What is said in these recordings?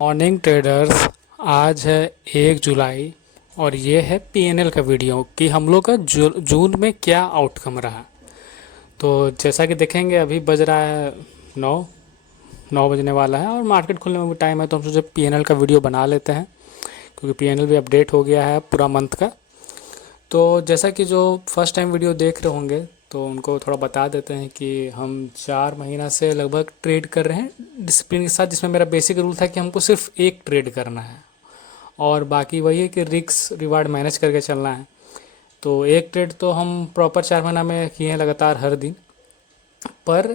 Morning traders. आज है 1 जुलाई और ये है पीएनएल का वीडियो कि हम लोग का जून में क्या आउटकम रहा। तो जैसा कि देखेंगे अभी बज रहा है 9 बजने वाला है और मार्केट खुलने में भी टाइम है, तो हम सोचे पीएनएल का वीडियो बना लेते हैं क्योंकि पीएनएल भी अपडेट हो गया है पूरा मंथ का। तो जैसा कि जो फर्स्ट टाइम वीडियो देख रहे होंगे तो उनको थोड़ा बता देते हैं कि हम 4 महीना से लगभग ट्रेड कर रहे हैं डिसिप्लिन के साथ, जिसमें मेरा बेसिक रूल था कि हमको सिर्फ एक ट्रेड करना है और बाकी वही है कि रिस्क रिवार्ड मैनेज करके चलना है। तो एक ट्रेड तो हम प्रॉपर 4 महीना में किए हैं लगातार हर दिन, पर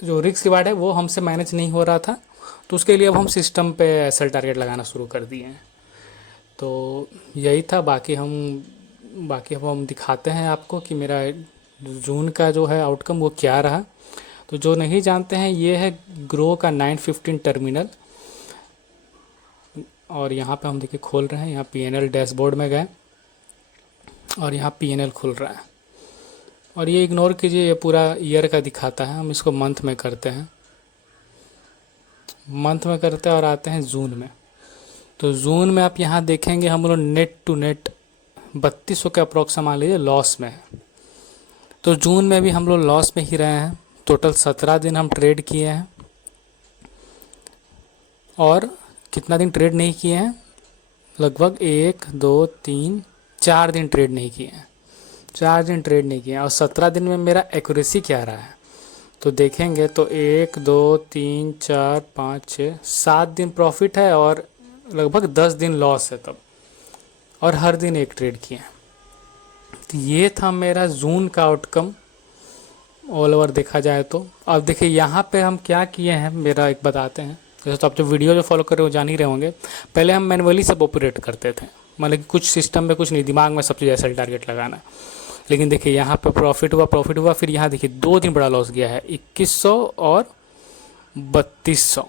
जो रिस्क रिवार्ड है वो हमसे मैनेज नहीं हो रहा था, तो उसके लिए अब हम सिस्टम पे एसएल टारगेट लगाना शुरू कर दिए हैं। तो यही था। बाकी अब हम दिखाते हैं आपको कि मेरा जून का जो है आउटकम वो क्या रहा। तो जो नहीं जानते हैं, ये है ग्रो का 915 टर्मिनल और यहाँ पे हम देखिए खोल रहे हैं। यहाँ पीएनएल डैशबोर्ड में गए और यहाँ पीएनएल खुल रहा है और ये इग्नोर कीजिए, ये पूरा ईयर का दिखाता है। हम इसको मंथ में करते हैं, और आते हैं जून में। तो जून में आप यहाँ देखेंगे हम लोग नेट टू नेट 3200 के अप्रोक्स मान लीजिए लॉस में है। तो जून में भी हम लोग लॉस में ही रहे हैं। टोटल 17 दिन हम ट्रेड किए हैं और कितना दिन ट्रेड नहीं किए हैं, लगभग 1 2 3 4 दिन ट्रेड नहीं किए हैं। 4 दिन ट्रेड नहीं किए हैं और 17 दिन में मेरा एक्यूरेसी क्या रहा है तो देखेंगे तो 1 2 3 4 5 6 7 दिन प्रॉफिट है और लगभग 10 दिन लॉस है तब, और हर दिन एक ट्रेड किए हैं। तो ये था मेरा जून का आउटकम ऑल ओवर देखा जाए तो। अब देखिए यहाँ पे हम क्या किए हैं, मेरा एक बताते हैं। जैसे तो आप जो वीडियो जो फॉलो कर रहे हो जान ही रहे होंगे, पहले हम मैनुअली सब ऑपरेट करते थे, मतलब कि कुछ सिस्टम में कुछ नहीं, दिमाग में सब चीज़ ऐसा टारगेट लगाना। लेकिन देखिए यहाँ पे प्रॉफिट हुआ, फिर यहाँ देखिए 2 दिन बड़ा लॉस गया है, 2100 और 3200।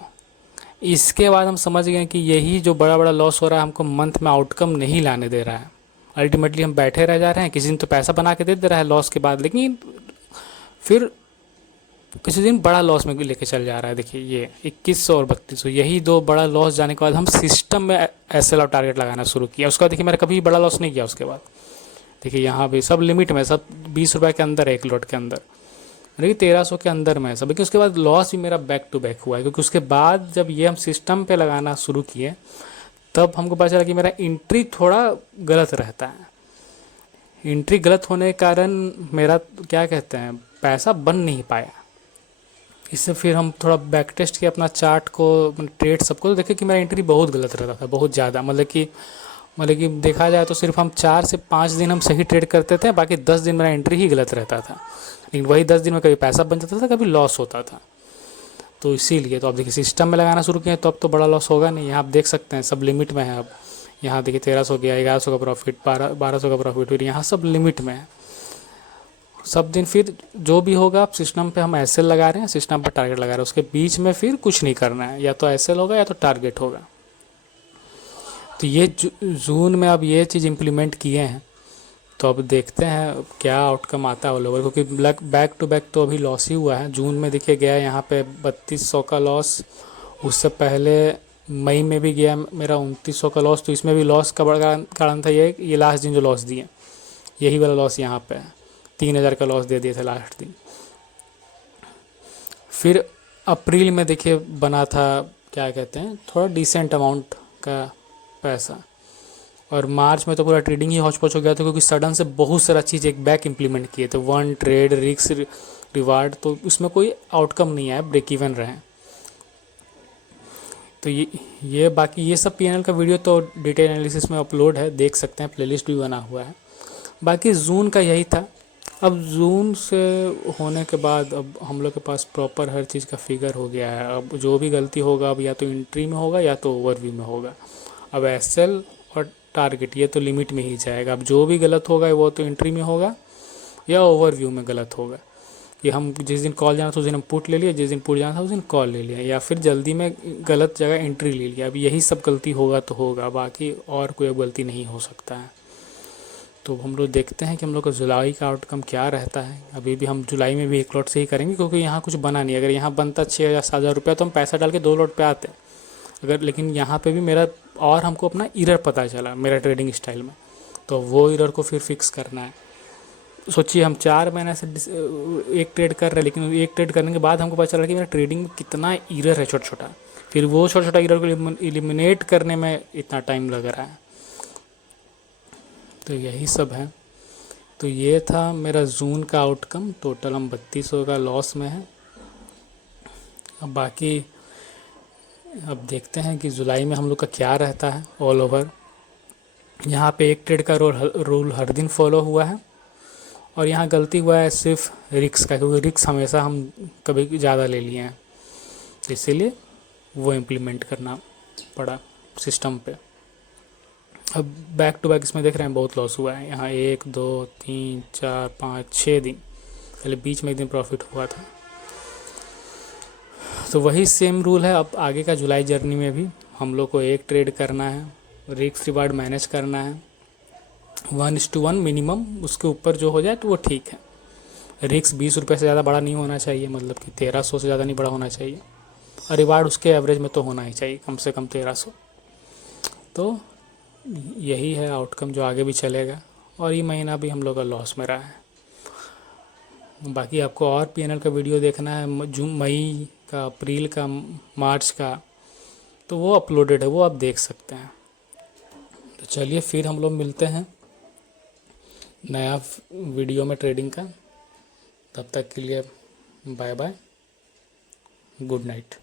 इसके बाद हम समझ गए कि यही जो बड़ा बड़ा लॉस हो रहा है हमको मंथ में आउटकम नहीं लाने दे रहा है। अल्टीमेटली हम बैठे रह जा रहे हैं, किसी दिन तो पैसा बना के दे रहा है लॉस के बाद, लेकिन फिर किसी दिन बड़ा लॉस में लेके चल जा रहा है। देखिए ये 2100 और 3200, यही दो बड़ा लॉस जाने के बाद हम सिस्टम में एसएल और टारगेट लगाना शुरू किया। उसके बाद देखिए मैंने कभी बड़ा लॉस नहीं किया। उसके बाद देखिए यहाँ भी सब लिमिट में, सब 20 रुपये के अंदर है एक लॉट के अंदर, मतलब 1300 के अंदर में है सब। लेकिन उसके बाद लॉस भी मेरा बैक टू बैक हुआ है, क्योंकि उसके बाद जब ये हम सिस्टम पे लगाना शुरू किए तब हमको पता चला कि मेरा एंट्री थोड़ा गलत रहता है। एंट्री गलत होने के कारण मेरा क्या कहते हैं पैसा बन नहीं पाया। इससे फिर हम थोड़ा बैक टेस्ट किया अपना चार्ट को, ट्रेड सबको, तो देखे कि मेरा एंट्री बहुत गलत रहता था, बहुत ज़्यादा। मतलब कि देखा जाए तो सिर्फ हम 4 से 5 दिन हम सही ट्रेड करते थे, बाकी 10 दिन मेरा एंट्री ही गलत रहता था। लेकिन वही 10 दिन में कभी पैसा बन जाता था, कभी लॉस होता था। तो इसीलिए तो अब देखिए सिस्टम में लगाना शुरू किए तो अब तो बड़ा लॉस होगा नहीं। यहाँ आप देख सकते हैं सब लिमिट में है। अब यहाँ देखिए 1300 गया, 1100 का प्रॉफिट, 1200 का प्रॉफिट, फिर यहाँ सब लिमिट में है सब दिन। फिर जो भी होगा आप सिस्टम पे हम एसएल लगा रहे हैं, सिस्टम पे टारगेट लगा रहे हैं, उसके बीच में फिर कुछ नहीं करना है, या तो एसएल होगा या तो टारगेट होगा। तो ये जून में अब ये चीज़ इम्प्लीमेंट किए हैं, तो अब देखते हैं क्या आउटकम आता है ऑल ओवर, क्योंकि बैक टू बैक तो अभी लॉस ही हुआ है। जून में देखिए गया यहाँ पे 3200 का लॉस, उससे पहले मई में भी गया मेरा 2900 का लॉस। तो इसमें भी लॉस का बड़ा कारण था ये लास्ट दिन जो लॉस दिए, यही वाला लॉस यहाँ पे है, 3000 का लॉस दे दिए थे लास्ट दिन। फिर अप्रैल में देखिए बना था क्या कहते हैं थोड़ा डिसेंट अमाउंट का पैसा, और मार्च में तो पूरा ट्रेडिंग ही हौच पौच हो गया था, क्योंकि सडन से बहुत सारा चीज़ एक बैक इम्प्लीमेंट किए थे, वन ट्रेड रिस्क रिवार्ड, तो उसमें कोई आउटकम नहीं आया, ब्रेक इवन रहे। तो ये बाकी ये सब पीएनएल का वीडियो तो डिटेल एनालिसिस में अपलोड है, देख सकते हैं, प्लेलिस्ट भी बना हुआ है। बाकी जून का यही था। अब जून से होने के बाद अब हम लोग के पास प्रॉपर हर चीज़ का फिगर हो गया है। अब जो भी गलती होगा अब या तो एंट्री में होगा या तो ओवरव्यू में होगा। अब एसएल और टारगेट ये तो लिमिट में ही जाएगा। अब जो भी गलत होगा वो तो एंट्री में होगा या ओवरव्यू में गलत होगा। कि हम जिस दिन कॉल जाना था उस दिन हम पुट ले लिया, जिस दिन पुट जाना था उस दिन कॉल ले लिया, या फिर जल्दी में गलत जगह एंट्री ले लिया। अब यही सब गलती होगा तो होगा, बाकी और कोई गलती नहीं हो सकता है। तो हम लोग देखते हैं कि हम लोग का जुलाई का आउटकम क्या रहता है। अभी भी हम जुलाई में भी एक लॉट से ही करेंगे, क्योंकि यहाँ कुछ बना नहीं। अगर यहाँ बनता 6000 7000 रुपया तो हम पैसा डाल के 2 लॉट पे आते, अगर लेकिन यहाँ पे भी मेरा और हमको अपना इरर पता चला मेरा ट्रेडिंग स्टाइल में, तो वो इरर को फिर फिक्स करना है। सोचिए हम 4 महीने से एक ट्रेड कर रहे हैं, लेकिन एक ट्रेड करने के बाद हमको पता चला कि मेरा ट्रेडिंग में कितना इरर है छोटा छोटा, फिर वो छोटा छोटा इरर को इलिमिनेट करने में इतना टाइम लग रहा है। तो यही सब है। तो ये था मेरा जून का आउटकम। टोटल हम 3200 का लॉस में है। अब बाकी अब देखते हैं कि जुलाई में हम लोग का क्या रहता है ऑल ओवर। यहाँ पे एक ट्रेड का रूल हर दिन फॉलो हुआ है, और यहाँ गलती हुआ है सिर्फ रिक्स का, क्योंकि रिक्स हमेशा हम कभी ज़्यादा ले लिए हैं, तो इसीलिए वो इम्प्लीमेंट करना पड़ा सिस्टम पे। अब बैक टू बैक इसमें देख रहे हैं बहुत लॉस हुआ है। यहाँ 1 2 3 4 5 6 दिन, पहले बीच में एक दिन प्रॉफिट हुआ था। तो वही सेम रूल है अब आगे का जुलाई जर्नी में भी हम लोग को एक ट्रेड करना है, रिस्क रिवार्ड मैनेज करना है 1:1 मिनिमम, उसके ऊपर जो हो जाए तो वो ठीक है। रिस्क 20 रुपये से ज़्यादा बड़ा नहीं होना चाहिए, मतलब कि 1300 से ज़्यादा नहीं बड़ा होना चाहिए, और रिवार्ड उसके एवरेज में तो होना ही चाहिए कम से कम 1300। तो यही है आउटकम जो आगे भी चलेगा, और ये महीना भी हम लोग का लॉस में रहा है। बाकी आपको और पीएनएल का वीडियो देखना है जून मई का, अप्रैल का, मार्च का, तो वो अपलोडेड है, वो आप देख सकते हैं। तो चलिए फिर हम लोग मिलते हैं नया वीडियो में ट्रेडिंग का। तब तक के लिए बाय बाय, गुड नाइट।